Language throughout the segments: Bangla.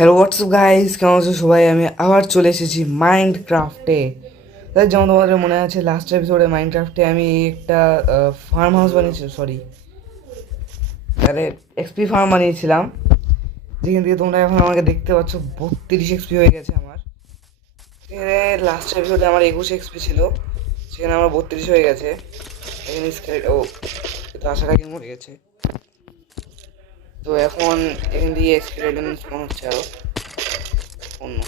হ্যালো হোয়াটসঅ্যাপ গাইস, কেমন আছো সবাই? আমি আবার চলে এসেছি মাইনক্রাফটে। তাই যেমন তোমাদের মনে আছে, লাস্ট এপিসোডে মাইনক্রাফটে আমি একটা ফার্ম হাউস বানিয়েছিলাম, সরি আরে এক্সপি ফার্ম বানিয়েছিলাম, যেখান থেকে তোমরা এখন আমাকে দেখতে পাচ্ছ 32 এক্সপি হয়ে গেছে আমার। সেখানে লাস্ট এপিসোডে আমার 21 এক্সপি ছিল, সেখানে আমার 32 হয়ে গেছে। এখানে স্কেলেট, ও তো আসার আগে মরে গেছে। তো এখন এখান দিয়ে স্কেলেটন স্পন হচ্ছে আরও অন্য।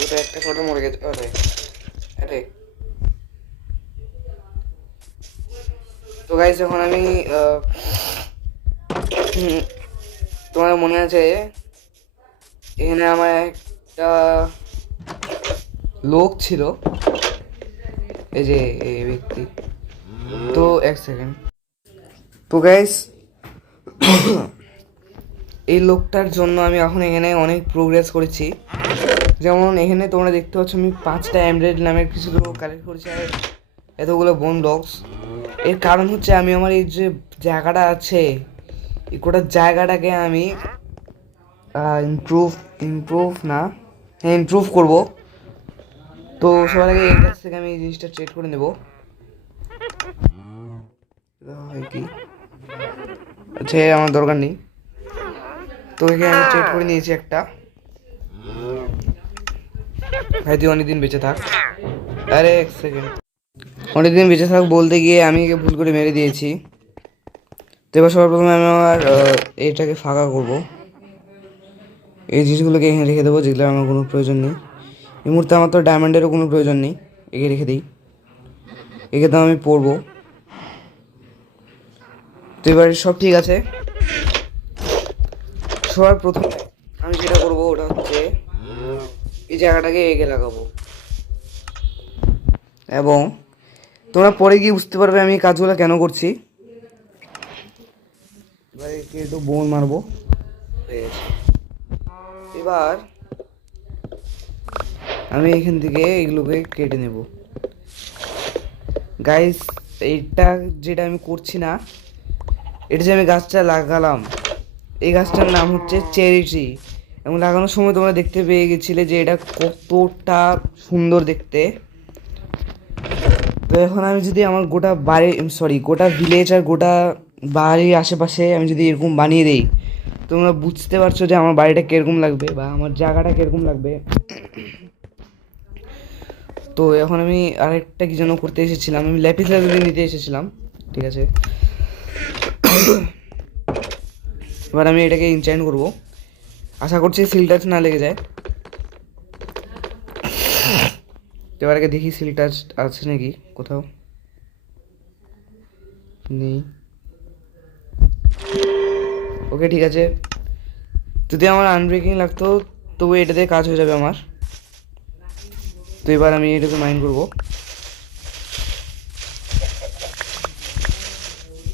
ওটা একটা ফটো মরে গেছে। আরে আরে তো গাইস, এখন আমি তোমার মনে আছে এখানে আমার একটা লোক ছিল, এই যে এই ব্যক্তি। তো এক সেকেন্ড। তো গাইস, এই লোকটার জন্য আমি এখন এখানে অনেক প্রোগ্রেস করেছি। যেমন এখানে তোমরা দেখতে পাচ্ছ আমি 5টা এমব্রেড নামের কিছু কালেক্ট করেছি, আর এতগুলো বোন ব্লকস। এর কারণ হচ্ছে আমি আমার এই যে জায়গাটা আছে, এই গোটা জায়গাটাকে আমি ইমপ্রুভ না, হ্যাঁ ইমপ্রুভ করবো। তো সবার আগে এর কাছ থেকে আমি এই জিনিসটা ট্রেড করে নেবো। কি আচ্ছা, আমার দরকার নেই। তো এখানে আমি ট্রেড করে নিয়েছি একটা। ভাই তুই অনেকদিন বেঁচে থাক। আরে এক সেকেন্ড, অনেকদিন বেঁচে থাক বলতে গিয়ে আমি একে ভুল করে মেরে দিয়েছি। তো এবার সবার প্রথমে আমি আমার এইটাকে ফাঁকা করব, এই জিনিসগুলোকে এখানে রেখে দেবো যেগুলো আমার কোনো প্রয়োজন নেই। এই মুহূর্তে আমার তো ডায়মন্ডেরও কোনো প্রয়োজন নেই, একে রেখে দিই। একে তো আমি পরবো। তো এবার সব ঠিক আছে। সবার প্রথমে আমি যেটা করবো ওটা হচ্ছে এই জায়গাটাকে এগিয়ে লাগাবো, এবং তোমরা পরে গিয়ে বুঝতে পারবে আমি কাজগুলো কেন করছি। এবার একে একটু বোন মারবো, হয়ে গেছে। এবার আমি এখান থেকে এগুলোকে কেটে নেব। গাইস, এইটা যেটা আমি করছি না, এটা যে আমি গাছটা লাগালাম, এই গাছটার নাম হচ্ছে চেরি ট্রি। এবং লাগানোর সময় তোমরা দেখতে পেয়ে গেছিলে যে এটা কতটা সুন্দর দেখতে। তো এখন আমি যদি আমার গোটা বাড়ি, সরি গোটা ভিলেজ আর গোটা বাড়ির আশেপাশে আমি যদি এরকম বানিয়ে দিই, তোমরা বুঝতে পারছো যে আমার বাড়িটা কীরকম লাগবে বা আমার জায়গাটা কীরকম লাগবে। তো এখন আমি আরেকটা কি যেন করতে এসেছিলাম, আমি ল্যাপিস লাজুলি নিতে এসেছিলাম, ঠিক আছে। এবার আমি এটাকে ইনচাইন করব, আশা করছি সিল টাচ না লেগে যায়। এবার আগে দেখি সিল টাচ আছে নাকি কোথাও, নেই। ওকে ঠিক আছে, যদি আমার আনব্রেকিং লাগতো তবু এটাতে কাজ হয়ে যাবে আমার। তো এবার আমি এটাকে মাইন্ড করব,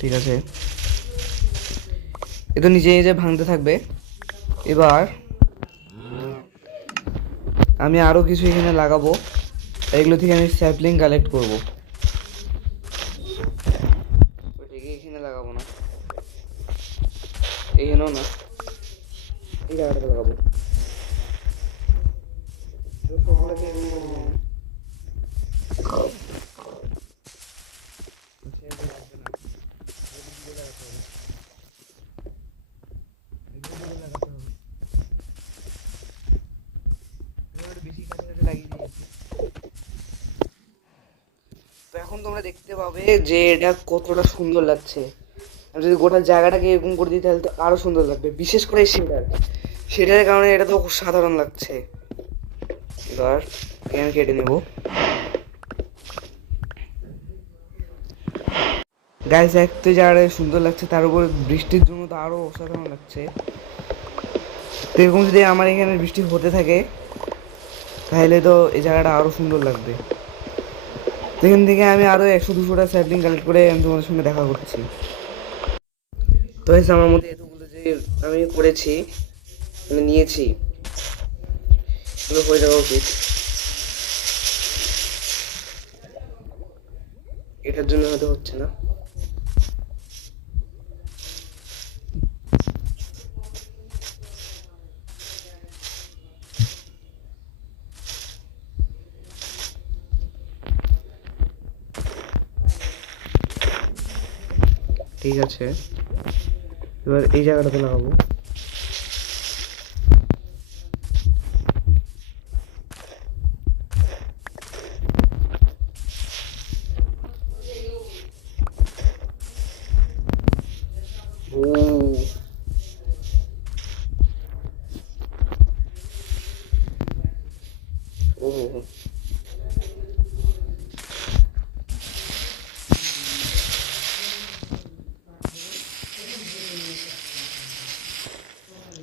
ঠিক আছে। এ তো নিজে নিজে ভাঙতে থাকবে। এবার আমি আরও কিছু এখানে লাগাবো, এগুলো থেকে আমি স্যাপলিং কালেক্ট করবো। ওইটাকে এখানে লাগাবো না, এইখানেও না, এই জায়গাটাতে লাগাবো। তো সবগুলোকে বেশি কাছাকাছি লাগিয়ে দিয়েছি। তো এখন তোমরা দেখতে পাবে যে এটা কতটা সুন্দর লাগছে। আর যদি গোটা জায়গাটাকে এরকম করে দিই তাহলে তো আরও সুন্দর লাগবে, বিশেষ করে শেডারের কারণে এটা তো সাধারণ লাগছে। এবার আমি কেটে নেব। গাইস, এক তো জায়গাটা সুন্দর লাগছে, তার উপর বৃষ্টির জন্য তো আরও অসাধারণ লাগছে। তো এরকম যদি আমার এখানে বৃষ্টি হতে থাকে তাহলে তো এই জায়গাটা আরও সুন্দর লাগবে। তো এখান থেকে আমি আরও 100-200টা স্যাপলিং কালেক্ট করে আমি তোমাদের সঙ্গে দেখা করছি। তো এসে আমার মধ্যে এতগুলো যে আমি করেছি, মানে নিয়েছি, এগুলো হয়ে যাওয়া উচিত। এটার জন্য হয়তো হচ্ছে না। ঠিক আছে, এবার এই জায়গাটাতে লাগাবো। ও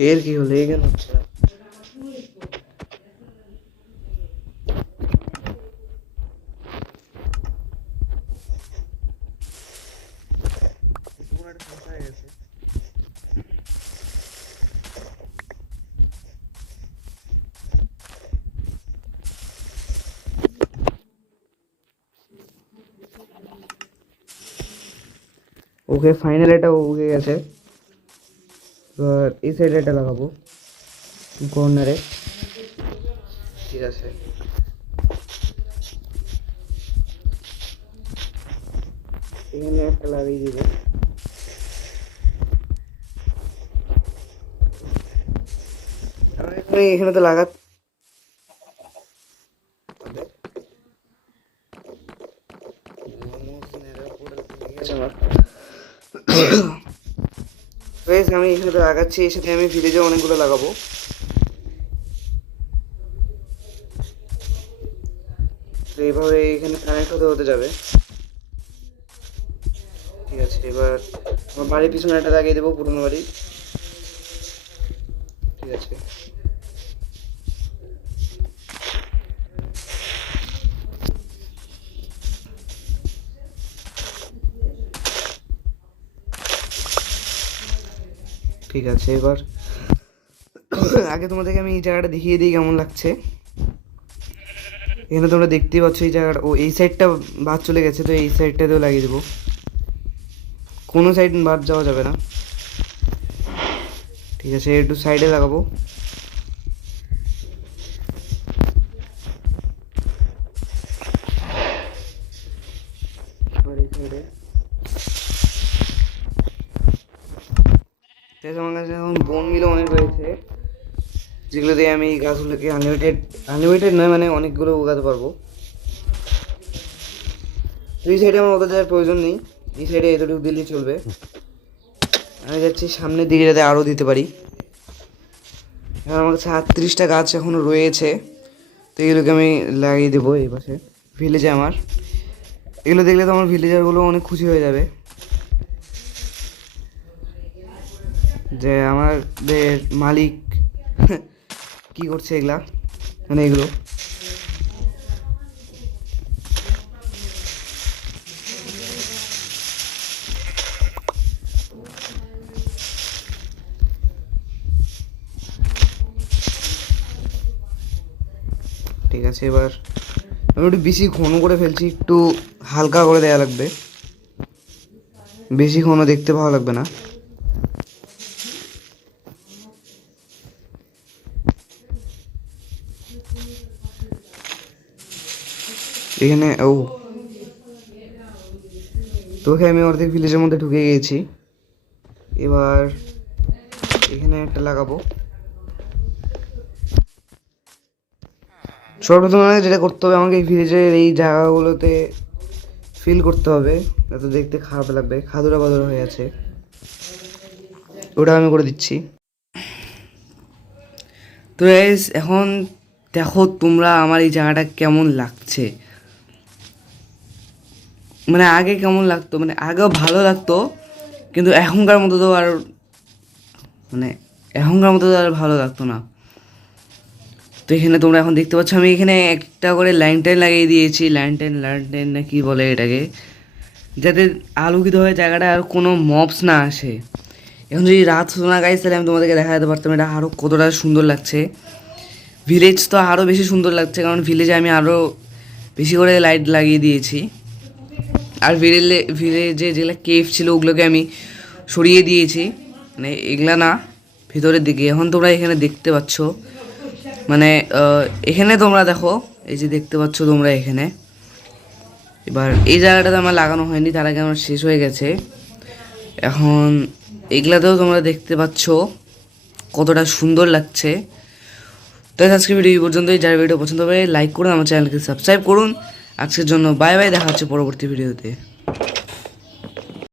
এর কি হলো, এই কেন হচ্ছে না? ওকে, ফাইনাল এটা উঠে গেছে। এবার এই সাইডে এটা লাগাবো কর্নারে। ঠিক আছে, এখানে একটা লাগিয়ে দিব। এখানে তো লাগা আমি এখানে তো লাগাচ্ছি, এর সাথে আমি ভিলেজে অনেকগুলো লাগাবো। তো এইভাবে এখানে কানেক্ট হতে হতে যাবে। ঠিক আছে, এবার আমার বাড়ির পিছনে একটা লাগিয়ে দেবো, পুরোনো বাড়ি। ঠিক আছে, ঠিক আছে। এবার আগে তোমাদেরকে আমি এই জায়গাটা দেখিয়ে দিই কেমন লাগছে। এখানে তোমরা দেখতেই পাচ্ছ এই জায়গাটা, ও এই সাইডটা বাদ চলে গেছে, তো এই সাইডটাতেও লাগিয়ে দেবো। কোনো সাইড বাদ যাওয়া যাবে না। ঠিক আছে, একটু সাইডে লাগাবো। আমার কাছে এখন বোন মিলে অনেক রয়েছে, যেগুলো দিয়ে আমি এই গাছগুলোকে আনলিমিটেড নয়, মানে অনেকগুলো উগাতে পারবো। তো এই সাইডে আমার অত দেওয়ার প্রয়োজন নেই, এই সাইডে এতটুকু দিলেই চলবে। আমি যাচ্ছি সামনের দিকে যাতে আরও দিতে পারি। এখন আমার কাছে 38টা গাছ এখনও রয়েছে, তো এগুলোকে আমি লাগিয়ে দেবো এই পাশে ভিলেজে আমার। এগুলো দেখলে তো আমার ভিলেজারগুলো অনেক খুশি হয়ে যাবে যে আমাদের মালিক কি করছে এগুলা, মানে এগুলো। ঠিক আছে, এবার আমি একটু বেশি ঘন করে ফেলছি, একটু হালকা করে দেওয়া লাগবে, বেশি ঘন দেখতে ভালো লাগবে না। এখানে তোকে আমি অর্ধেক ভিলেজের মধ্যে ঢুকে গিয়েছি। এবার এখানে একটা লাগাবো। সর্বপ্রথম যেটা করতে হবে, আমাকে এই ভিলেজের এই জায়গাগুলোতে ফিল করতে হবে, যাতে দেখতে খারাপ লাগবে, খাদুরা বাদুরা হয়ে আছে, ওটা আমি করে দিচ্ছি। তো এখন দেখো তোমরা আমার এই জায়গাটা কেমন লাগছে। মানে আগে কেমন লাগতো, মানে আগেও ভালো লাগতো, কিন্তু এখনকার মতো তো আর ভালো লাগতো না। তো এখানে তোমরা এখন দেখতে পাচ্ছ আমি এখানে একটা করে লাইন লাগিয়ে দিয়েছি, লাইন না কি বলে এটাকে, যাতে আলোকিত হয়ে জায়গাটা আর কোনো মবস না আসে। এখন যদি রাত শোনা গাইজ, তাহলে আমি তোমাদেরকে দেখা যেতে পারতাম এটা আরও কতটা সুন্দর লাগছে। ভিলেজ তো আরও বেশি সুন্দর লাগছে, কারণ ভিলেজে আমি আরও বেশি করে লাইট লাগিয়ে দিয়েছি। আর ভিলেজে যেগুলো কেভ ছিল ওগুলোকে আমি সরিয়ে দিয়েছি, মানে এগুলা না, ভিতরের দিকে। এখন তোমরা এখানে দেখতে পাচ্ছ, মানে এখানে তোমরা দেখো, এই যে দেখতে পাচ্ছ তোমরা এখানে। এবার এই জায়গাটাতে আমার লাগানো হয়নি, তার আগে আমার শেষ হয়ে গেছে। এখন এগুলাতেও তোমরা দেখতে পাচ্ছ কতটা সুন্দর লাগছে। তাই আজকে ভিডিও এই পর্যন্তই। যার ভিডিও পছন্দ হবে লাইক করুন, আমার চ্যানেলকে সাবস্ক্রাইব করুন। আজকের জন্য বাই বাই, দেখা হচ্ছে পরবর্তী ভিডিওতে।